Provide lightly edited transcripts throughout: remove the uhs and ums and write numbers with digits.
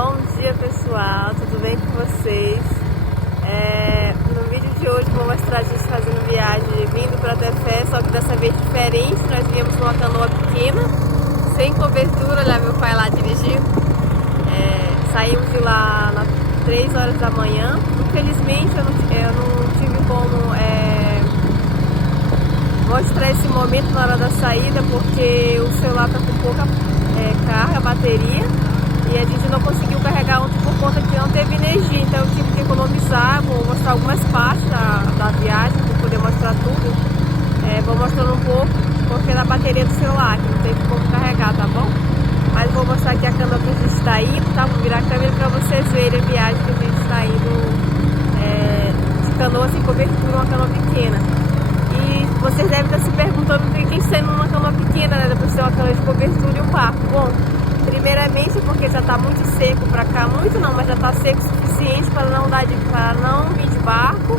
Bom dia, pessoal, tudo bem com vocês? No vídeo de hoje vou mostrar a gente fazendo viagem vindo para Tefé, só que dessa vez diferente. Nós viemos numa canoa pequena, sem cobertura. Olha meu pai lá dirigindo. Saímos de lá às 3 horas da manhã. Infelizmente eu não tive como mostrar esse momento na hora da saída, porque o celular está com pouca carga, bateria, e a gente não conseguiu carregar ontem por conta que não teve energia. Então eu tive que economizar. Vou mostrar algumas partes da viagem para poder mostrar tudo. Vou mostrando um pouco porque da bateria do celular, que não teve como carregar, tá bom? Mas vou mostrar aqui a canoa que a gente está indo, tá? Vou virar a câmera para vocês verem a viagem que a gente está indo de canoa sem cobertura, uma canoa pequena. E vocês devem estar se perguntando o que está indo numa canoa pequena, né? Depois de ter uma canoa de cobertura e um barco. Bom, primeiramente porque já está muito seco para cá, muito não, mas já está seco o suficiente para não vir de barco.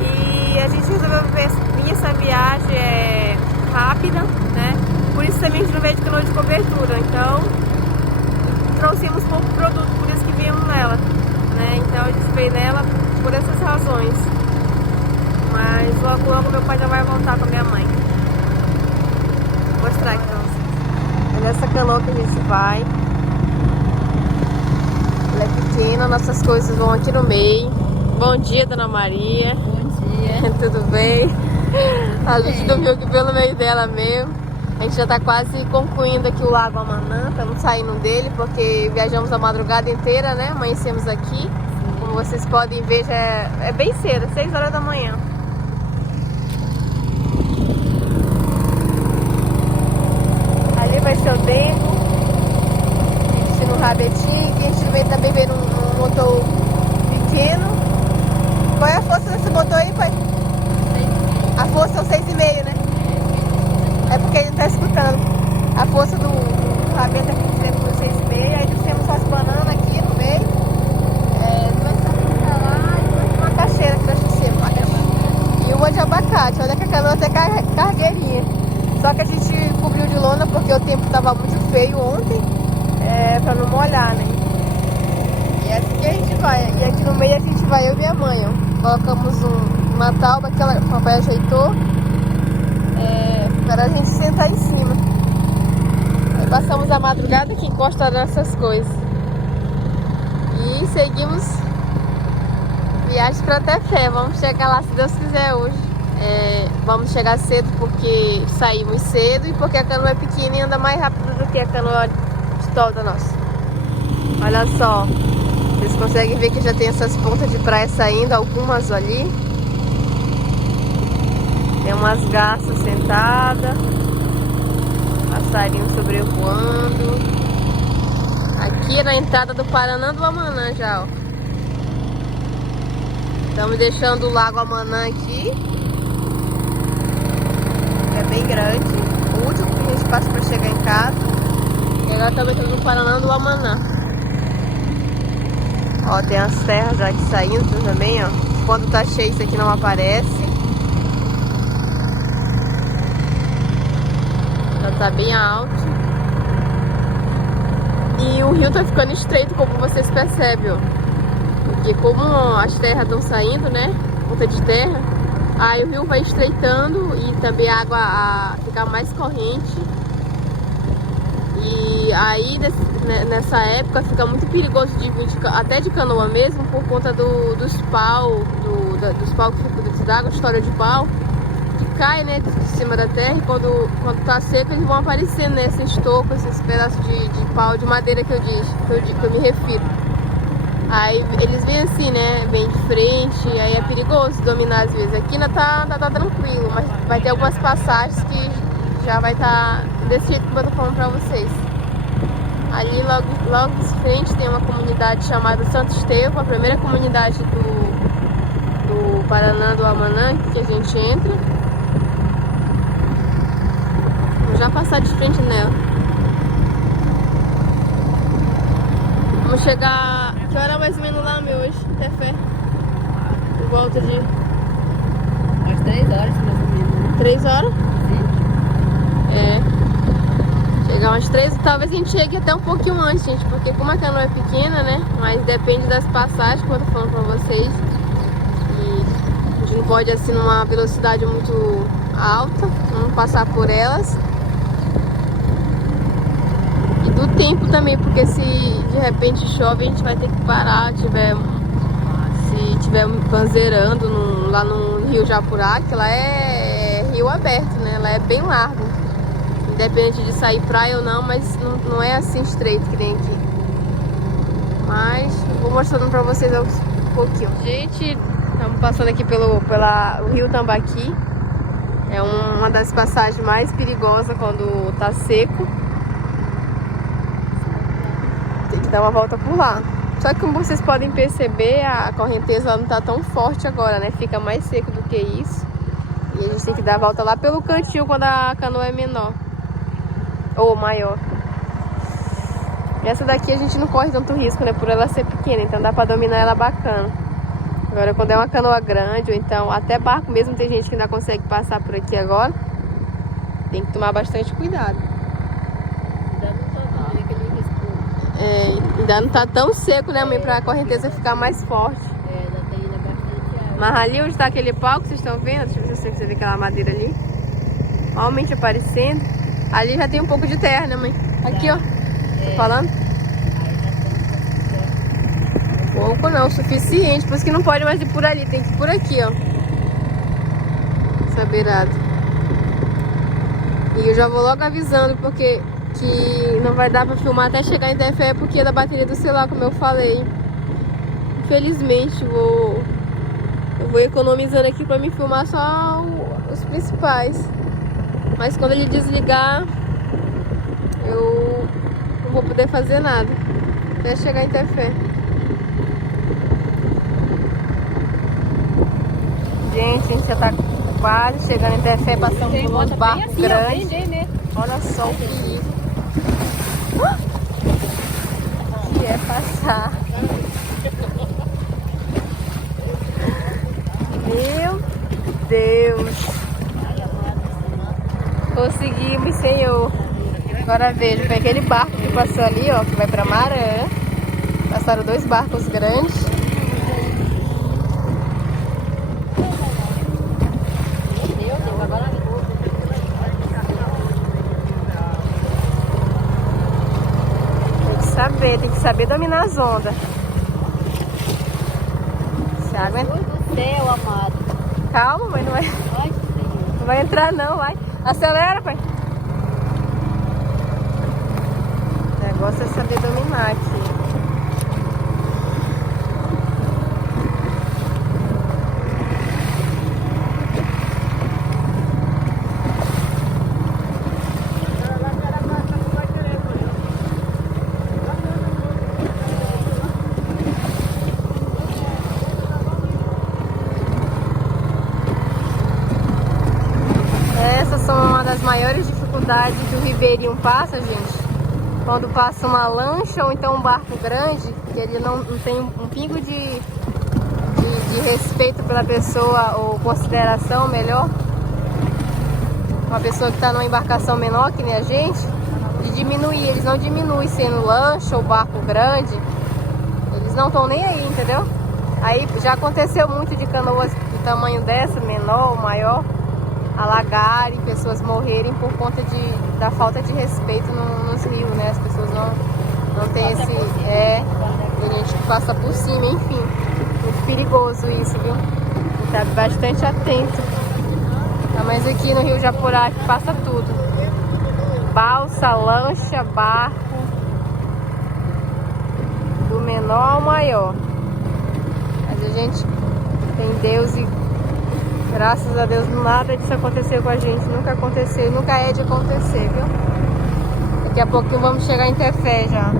E a gente resolveu vir essa viagem rápida, né? Por isso também a gente não veio de canoa de cobertura. Então trouxemos pouco produto, por isso que viemos nela, né? Então a gente veio nela por essas razões. Mas logo logo meu pai já vai voltar com a minha mãe. Vou mostrar aqui pra vocês. É nessa canoa que a gente vai. Ela é pequena, nossas coisas vão aqui no meio. Bom dia, Dona Maria. Bom dia. Tudo bem? A gente dormiu aqui pelo meio dela mesmo. A gente já tá quase concluindo aqui o Lago Amanã. Estamos saindo dele porque viajamos a madrugada inteira, né? Amanhecemos aqui. Como vocês podem ver, já é bem cedo, 6 horas da manhã. Ali vai ser o Dengo, destino o Rabetinho, que a gente veio também ver um motor pequeno. Qual é a força desse motor aí, pai? 6,5. A força são 6,5, né? É porque ele não tá escutando. A força do rabeta aqui que temos por 6,5. Aí nós temos as bananas aqui no meio. Duas salinhas lá e depois uma caixeira que nós trouxemos. E uma de abacate. Olha que a canoa até cargueirinha. Só que a gente cobriu de lona porque o tempo estava muito feio ontem. Pra não molhar, né? E é assim que a gente vai. E aqui no meio a gente vai, eu e minha mãe, ó. Colocamos uma tauba que o papai ajeitou. Para a gente sentar em cima. Aí passamos a madrugada aqui encostando nessas coisas. E seguimos viagem para Tefé. Vamos chegar lá se Deus quiser hoje. Vamos chegar cedo porque saímos cedo e porque a canoa é pequena e anda mais rápido do que a canoa de tolda nossa. Olha só. Vocês conseguem ver que já tem essas pontas de praia saindo, algumas ali. Tem umas garças sentadas, passarinho sobrevoando. Aqui é na entrada do Paraná do Amanã já, ó. Estamos deixando o Lago Amanã aqui, que é bem grande. O último que a gente passa para chegar em casa. E agora estamos entrando no Paraná do Amanã. Ó, tem as terras já aqui saindo também, ó. Quando tá cheio isso aqui não aparece. Tá bem alto. E o rio tá ficando estreito, como vocês percebem, ó. Porque como as terras estão saindo, né? Ponta de terra, aí o rio vai estreitando e também a água fica mais corrente. E aí nessa época fica muito perigoso de vir até de canoa mesmo, por conta dos paus que ficam dentro d'água, história de pau. Cai, né, de cima da terra, e quando tá seco eles vão aparecendo, né, esses tocos, esses pedaços de pau, de madeira que eu me refiro. Aí eles vêm assim, né, bem de frente, aí é perigoso dominar às vezes. Aqui ainda tá tranquilo, mas vai ter algumas passagens que já vai estar desse jeito que eu tô falando pra vocês. Ali logo de frente tem uma comunidade chamada Santo Estevão, a primeira comunidade do Paraná do Amanã que a gente entra. Já passar de frente nela. Vamos chegar. Que hora mais ou menos lá, meu, hoje? Tefé? Por volta de. Umas 3 horas, mais ou menos. 3 horas? Sim. Chegar umas 3, talvez a gente chegue até um pouquinho antes, gente, porque como a canoa é pequena, né? Mas depende das passagens, como eu tô falando pra vocês. E a gente não pode, assim, numa velocidade muito alta, não passar por elas. E do tempo também, porque se de repente chove, a gente vai ter que parar, se tiver panzeirando lá no Rio Japurá, que lá é rio aberto, né? Lá é bem largo. Independente de sair praia ou não, mas não é assim estreito que nem aqui. Mas vou mostrando pra vocês um pouquinho. Gente, estamos passando aqui pelo Rio Tambaqui. É uma das passagens mais perigosas quando tá seco. Tem que dar uma volta por lá. Só que como vocês podem perceber, a correnteza não tá tão forte agora, né? Fica mais seco do que isso. E a gente tem que dar a volta lá pelo cantinho quando a canoa é menor. Ou maior. E essa daqui a gente não corre tanto risco, né? Por ela ser pequena, então dá pra dominar ela bacana. Agora quando é uma canoa grande, ou então até barco mesmo, tem gente que ainda consegue passar por aqui agora. Tem que tomar bastante cuidado. Ainda não tá tão seco, né, mãe? Pra correnteza ficar mais forte. Ainda tem ainda bastante água. Mas ali onde tá aquele pau que vocês estão vendo, deixa eu ver se você vê aquela madeira ali. Realmente aparecendo. Ali já tem um pouco de terra, né, mãe? Aqui, ó. Tô falando? Pouco não, o suficiente. Por isso que não pode mais ir por ali, tem que ir por aqui, ó. Essa beirada. E eu já vou logo avisando, porque que não vai dar pra filmar até chegar em Tefé, porque é da bateria do celular, como eu falei. Infelizmente, eu vou economizando aqui pra me filmar só os principais. Mas quando ele desligar, eu não vou poder fazer nada até chegar em Tefé. Gente, a gente já tá quase chegando em Tefé, passando por uns barcos grandes. Olha só o perigo que é passar. Meu Deus. Conseguimos, Senhor. Agora veja, foi aquele barco que passou ali, ó, que vai pra Marã. Passaram 2 barcos grandes. Tem que saber dominar as ondas. Se aguenta. Do céu, amado. Calma, mas não vai. Ai, Senhor. Não vai entrar não, vai. Acelera, pai. O negócio é saber dominar aqui. Das maiores dificuldades que o ribeirinho passa, gente, quando passa uma lancha ou então um barco grande, que ele não tem um pingo de respeito pela pessoa ou consideração melhor, uma pessoa que está numa embarcação menor que nem a gente, de diminuir. Eles não diminuem sendo lancha ou barco grande, eles não estão nem aí, entendeu? Aí já aconteceu muito de canoas do tamanho dessa, menor ou maior, alagarem, pessoas morrerem por conta da falta de respeito nos rios, né? As pessoas não têm esse... tem gente que passa por cima, enfim. Muito perigoso isso, viu? Tem que estar bastante atento. Mas aqui no Rio Japurá passa tudo. Balsa, lancha, barco. Do menor ao maior. Mas a gente tem Deus e... graças a Deus, nada disso aconteceu com a gente. Nunca aconteceu e nunca é de acontecer, viu? Daqui a pouquinho vamos chegar em Tefé já.